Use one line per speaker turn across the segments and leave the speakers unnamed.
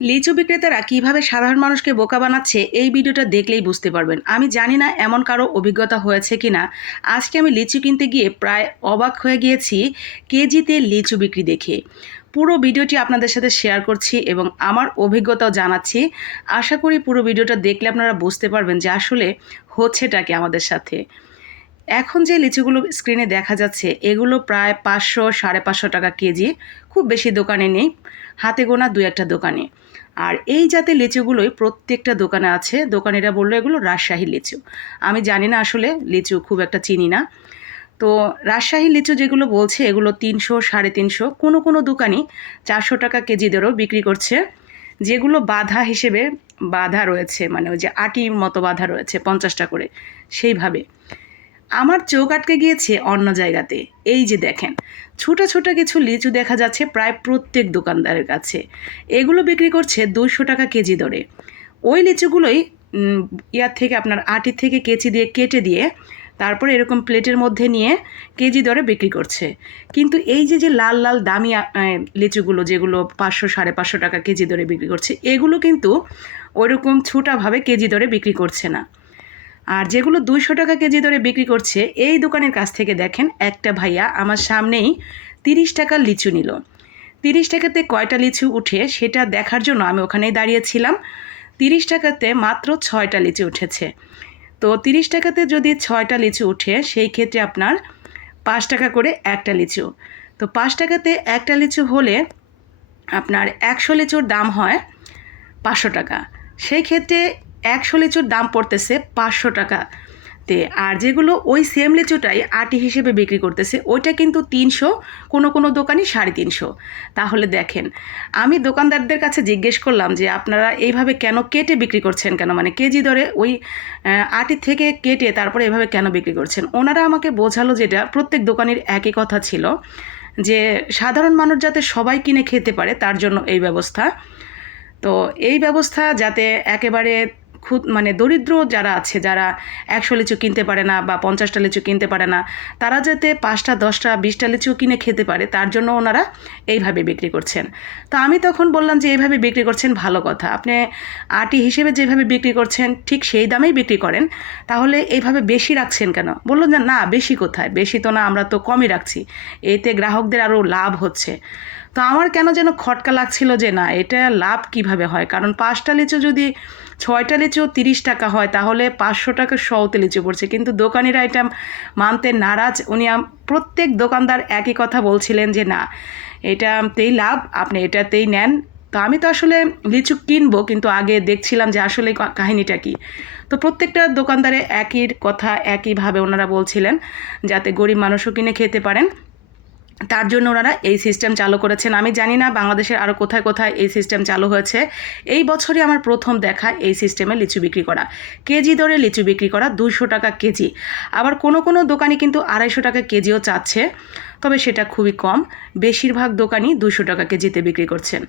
লিচু বিক্রেতারা কীভাবে সাধারণ মানুষকে বোকা বানাচ্ছে, এই ভিডিওটা দেখলেই বুঝতে পারবেন। আমি জানি না এমন কারও অভিজ্ঞতা হয়েছে কিনা। আজকে আমি লিচু কিনতে গিয়ে প্রায় অবাক হয়ে গিয়েছি কেজিতে লিচু বিক্রি দেখে। পুরো ভিডিওটি আপনাদের সাথে শেয়ার করছি এবং আমার অভিজ্ঞতাও জানাচ্ছি। আশা করি পুরো ভিডিওটা দেখলে আপনারা বুঝতে পারবেন যে আসলে হচ্ছেটা কি আমাদের সাথে। এখন যে লিচুগুলো স্ক্রিনে দেখা যাচ্ছে, এগুলো প্রায় পাঁচশো, সাড়ে পাঁচশো টাকা কেজি, খুব বেশি দোকানে নেই, হাতে গোনা দু একটা দোকানে। আর এই জাতের লিচুগুলোই প্রত্যেকটা দোকানে আছে, দোকানিরা বলল এগুলো রাজশাহী লিচু। আমি জানি না আসলে লিচু খুব একটা চিনি না। তো রাজশাহী লিচু যেগুলো বলছে, এগুলো তিনশো, সাড়ে তিনশো, কোনো কোনো দোকানই চারশো টাকা কেজি দরেও বিক্রি করছে। যেগুলো বাধা হিসেবে বাধা রয়েছে মানে ওই যে আটির মতো বাধা রয়েছে, পঞ্চাশটা করে, সেইভাবে। আমার চোখ আটকে গিয়েছে অন্য জায়গাতে। এই যে দেখেন ছোটো ছোটো কিছু লিচু দেখা যাচ্ছে প্রায় প্রত্যেক দোকানদারের কাছে। এগুলো বিক্রি করছে দুশো টাকা কেজি দরে। ওই লিচুগুলোই ইয়ার থেকে আপনার আটির থেকে কেচি দিয়ে কেটে দিয়ে তারপরে এরকম প্লেটের মধ্যে নিয়ে কেজি দরে বিক্রি করছে। কিন্তু এই যে যে লাল লাল, দামি লিচুগুলো যেগুলো পাঁচশো, সাড়ে পাঁচশো টাকা কেজি দরে বিক্রি করছে, এগুলো কিন্তু ওইরকম ছোটাভাবে কেজি দরে বিক্রি করছে না। আর যেগুলো দুইশো টাকা কেজি দরে বিক্রি করছে, এই দোকানের কাছ থেকে দেখেন একটা ভাইয়া আমার সামনেই তিরিশ টাকার লিচু নিল। তিরিশ টাকাতে কয়টা লিচু উঠে সেটা দেখার জন্য আমি ওখানেই দাঁড়িয়েছিলাম। তিরিশ টাকাতে মাত্র ছয়টা লিচু উঠেছে। তো তিরিশ টাকাতে যদি ছয়টা লিচু উঠে, সেই ক্ষেত্রে আপনার পাঁচ টাকা করে একটা লিচু। তো পাঁচ টাকাতে একটা লিচু হলে আপনার একশো লিচুর দাম হয় পাঁচশো টাকা। সেই ক্ষেত্রে একশো লিচুর দাম পড়তেছে পাঁচশো টাকা তে। আর যেগুলো ওই সেম লিচুটাই আটি হিসেবে বিক্রি করতেছে, ওইটা কিন্তু তিনশো, কোনো কোনো দোকানই সাড়ে তিনশো। তাহলে দেখেন, আমি দোকানদারদের কাছে জিজ্ঞেস করলাম যে, আপনারা এইভাবে কেন কেটে বিক্রি করছেন কেন? মানে কেজি দরে ওই আটি থেকে কেটে তারপরে এভাবে কেন বিক্রি করছেন? ওনারা আমাকে বোঝালো যেটা, প্রত্যেক দোকানের একই কথা ছিল যে, সাধারণ মানুষ যাতে সবাই কিনে খেতে পারে, তার জন্য এই ব্যবস্থা। তো এই ব্যবস্থা যাতে একেবারে খুদ মানে দরিদ্র যারা আছে, যারা একশো লিচু কিনতে পারে না বা পঞ্চাশটা লিচু কিনতে পারে না, তারা যাতে পাঁচটা, দশটা, বিশটা লিচু কিনে খেতে পারে, তার জন্য ওনারা এইভাবে বিক্রি করছেন। তো আমি তখন বললাম যে, এইভাবে বিক্রি করছেন ভালো কথা। আপনি আটি হিসেবে যেভাবে বিক্রি করছেন, ঠিক সেই দামেই বিক্রি করেন। তাহলে এইভাবে বেশি রাখছেন কেন? বলল যে, না, বেশি কোথায়? বেশি তো না, আমরা তো কমই রাখছি। এতে গ্রাহকদের আরও লাভ হচ্ছে। তো আমার কেন যেন খটকা লাগছিল যে না, এটা লাভ কীভাবে হয়? কারণ পাঁচটা লিচু যদি ছয়টা লিচু তিরিশ টাকা হয়, তাহলে পাঁচশো টাকা শওতে লিচু পড়ছে। কিন্তু দোকানিরা এটা মানতে নারাজ, উনি প্রত্যেক দোকানদার একই কথা বলছিলেন যে না এটাতেই লাভ, আপনি এটাতেই নেন। তো আমি তো আসলে লিচু কিনবো, কিন্তু আগে দেখছিলাম যে আসলে কাহিনীটা কি। তো প্রত্যেকটা দোকানদারে একই কথা, একইভাবে ওনারা বলছিলেন, যাতে গরিব মানুষও কিনে খেতে পারেন। তার জন্য ওনারা এই সিস্টেম চালু করেছেন। আমি জানি না বাংলাদেশের আরও কোথায় কোথায় এই সিস্টেম চালু হয়েছে। এই বছরই আমার প্রথম দেখা এই সিস্টেমে লিচু বিক্রি করা। কেজি দরে লিচু বিক্রি করা দুশো টাকা কেজি। আবার কোনো কোনো দোকানে কিন্তু আড়াইশো টাকা কেজিও চাচ্ছে। তবে সেটা খুবই কম। বেশিরভাগ দোকানই দুশো টাকা কেজিতে বিক্রি করছেন।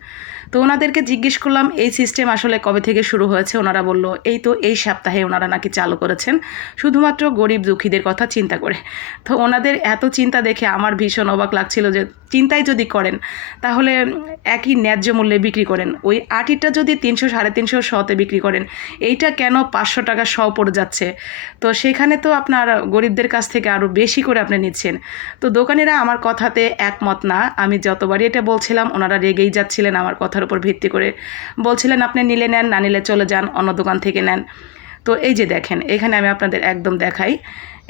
তো ওনাদেরকে জিজ্ঞেস করলাম, এই সিস্টেম আসলে কবে থেকে শুরু হয়েছে? ওনারা বলল, এই তো এই সপ্তাহে ওনারা নাকি চালু করেছেন। শুধুমাত্র গরিব দুঃখীদের কথা চিন্তা করে। তো ওনাদের এত চিন্তা দেখে আমার ভীষণ অবাক লাগছিল যে চিন্তাই যদি করেন, তাহলে একই ন্যায্য মূল্যে বিক্রি করেন। ওই আটিটা যদি তিনশো, সাড়ে তিনশো, শতে বিক্রি করেন, এইটা কেন পাঁচশো টাকা শ পড়ে যাচ্ছে? তো সেখানে তো আপনার গরিবদের কাছ থেকে আরও বেশি করে আপনি নিচ্ছেন। তো দোকানিরা আমার কথাতে একমত না। আমি যতবারই এটা বলছিলাম, ওনারা রেগেই যাচ্ছিলেন আমার কথার উপর ভিত্তি করে। বলছিলেন, আপনি নিলে নেন, না নিলে চলে যান, অন্য দোকান থেকে নেন। তো এই যে দেখেন, এখানে আমি আপনাদের একদম দেখাই।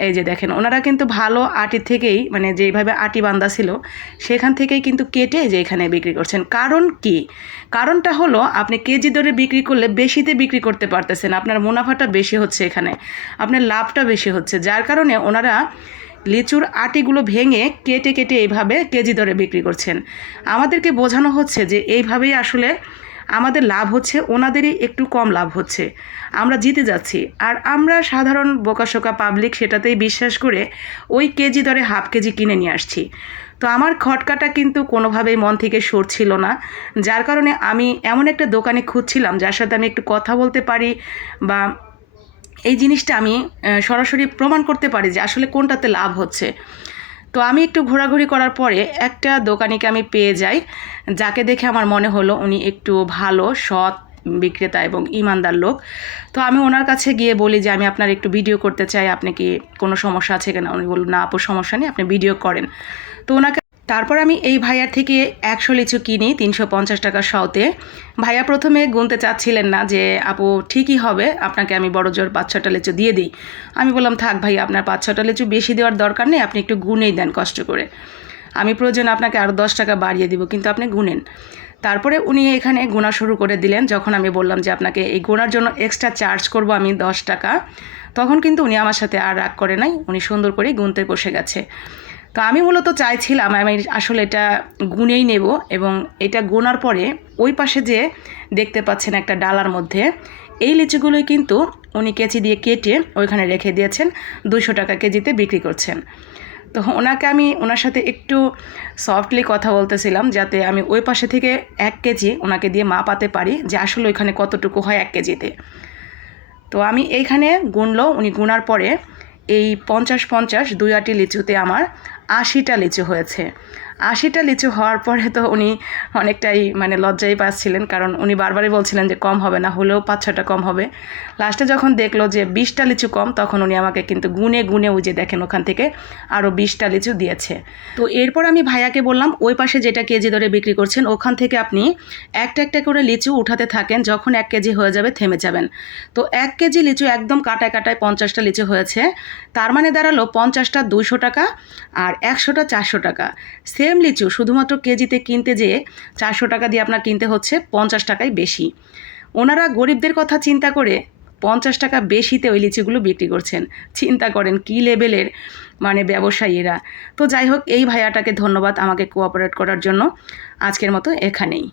এই যে দেখেন, ওনারা কিন্তু ভালো আটি থেকেই মানে যেইভাবে আটি বান্ধা ছিল, সেখান থেকেই কিন্তু কেটে যে এখানে বিক্রি করছেন। কারণ কি? কারণটা হলো, আপনি কেজি দরে বিক্রি করলে বেশিতে বিক্রি করতে পারতেছেন, আপনার মুনাফাটা বেশি হচ্ছে এখানে, আপনার লাভটা বেশি হচ্ছে। যার কারণে ওনারা লিচুর আটিগুলো ভেঙে কেটে কেটে এইভাবে কেজি দরে বিক্রি করছেন। আমাদেরকে বোঝানো হচ্ছে যে এইভাবেই আসলে আমাদের লাভ হচ্ছে, ওনাদেরই একটু কম লাভ হচ্ছে। আমরা জিতে যাচ্ছি। আর আমরা সাধারণ বোকাশোকা পাবলিক সেটাতেই বিশ্বাস করে ওই কেজি দরে হাফ কেজি কিনে নিয়ে আসছি। তো আমার খটকাটা কিন্তু কোনোভাবেই মন থেকে সরছিল না, যার কারণে আমি এমন একটা দোকানে খুঁজছিলাম যার সাথে আমি একটু কথা বলতে পারি বা এই জিনিসটা আমি সরাসরি প্রমাণ করতে পারি যে আসলে কোনটাতে লাভ হচ্ছে। তো আমি একটু ঘোরাঘুরি করার পরে একটা দোকানিকে আমি পেয়ে যাই, যাকে দেখে আমার মনে হলো উনি একটু ভালো, সৎ বিক্রেতা এবং ইমানদার লোক। তো আমি ওনার কাছে গিয়ে বলি যে, আমি আপনার একটু ভিডিও করতে চাই, আপনি কি কোনো সমস্যা আছে কিনা? উনি বলুন না আপু, সমস্যা নেই, আপনি ভিডিও করেন। তো ওনাকে তারপর আমি এই ভাইয়ার থেকে একশো লিচু কিনি তিনশো পঞ্চাশ টাকা সওতে। ভাইয়া প্রথমে গুনতে চাচ্ছিলেন না যে, আপু, ঠিকই হবে, আপনাকে আমি বড় জোর পাঁচ ছটা লিচু দিয়ে দিই। আমি বললাম, থাক ভাই আপনার পাঁচ ছটা লিচু বেশি দেওয়ার দরকার নেই, আপনি একটু গুনেই দেন কষ্ট করে। আমি প্রয়োজন আপনাকে আরও দশ টাকা বাড়িয়ে দিব, কিন্তু আপনি গুনেন। তারপরে উনি এখানে গোনা শুরু করে দিলেন, যখন আমি বললাম যে, আপনাকে এই গোনার জন্য এক্সট্রা চার্জ করব আমি দশ টাকা। তখন কিন্তু উনি আমার সাথে আর রাগ করে নাই, উনি সুন্দর করে গুনতে বসে গেছে। তো আমি মূলত চাইছিলাম, আমি আসলে এটা গুনেই নেব এবং এটা গোনার পরে ওই পাশে যে দেখতে পাচ্ছেন একটা ডালার মধ্যে, এই লিচুগুলোই কিন্তু উনি কেচি দিয়ে কেটে ওইখানে রেখে দিয়েছেন দুশো টাকা কেজিতে বিক্রি করছেন। তো ওনাকে আমি, ওনার সাথে একটু সফটলি কথা বলতেছিলাম যাতে আমি ওই পাশে থেকে এক কেজি ওনাকে দিয়ে মাপাতে পারি যে আসলে ওইখানে কতটুকু হয় এক কেজিতে। তো আমি এইখানে গুনলো, উনি গুনার পরে এই পঞ্চাশ পঞ্চাশ দুই আটি লিচুতে আমার আশিটা লিচু হয়েছে। আশিটা লিচু হওয়ার পরে তো উনি অনেকটাই মানে লজ্জাই পাচ্ছিলেন, কারণ উনি বারবারই বলছিলেন যে কম হবে না, হলেও পাঁচ ছটা কম হবে। লাস্টে যখন দেখল যে বিশটা লিচু কম, তখন উনি আমাকে কিন্তু গুনে গুনে ওই যে দেখেন ওখান থেকে আরও বিশটা লিচু দিয়েছে। তো এরপর আমি ভাইয়াকে বললাম, ওই পাশে যেটা কেজি দরে বিক্রি করছেন, ওখান থেকে আপনি একটা একটা করে লিচু উঠাতে থাকেন, যখন এক কেজি হয়ে যাবে থেমে যাবেন। তো এক কেজি লিচু একদম কাটায় কাটায় পঞ্চাশটা লিচু হয়েছে, তার মানে দাঁড়াল পঞ্চাশটা দুশো টাকা আর একশোটা চারশো টাকা। সেম লিচু শুধুমাত্র কেজিতে কিনতে যেয়ে চারশো টাকা দিয়ে আপনার কিনতে হচ্ছে পঞ্চাশ টাকায় বেশি। ওনারা গরিবদের কথা চিন্তা করে পঞ্চাশ টাকা বেশিতে ওই লিচুগুলো বিক্রি করছেন। চিন্তা করেন কি লেভেলের মানে ব্যবসায়ীরা তো যাই হোক, এই ভাইয়াটাকে ধন্যবাদ আমাকে কোঅপারেট করার জন্য। আজকের মতো এখানেই।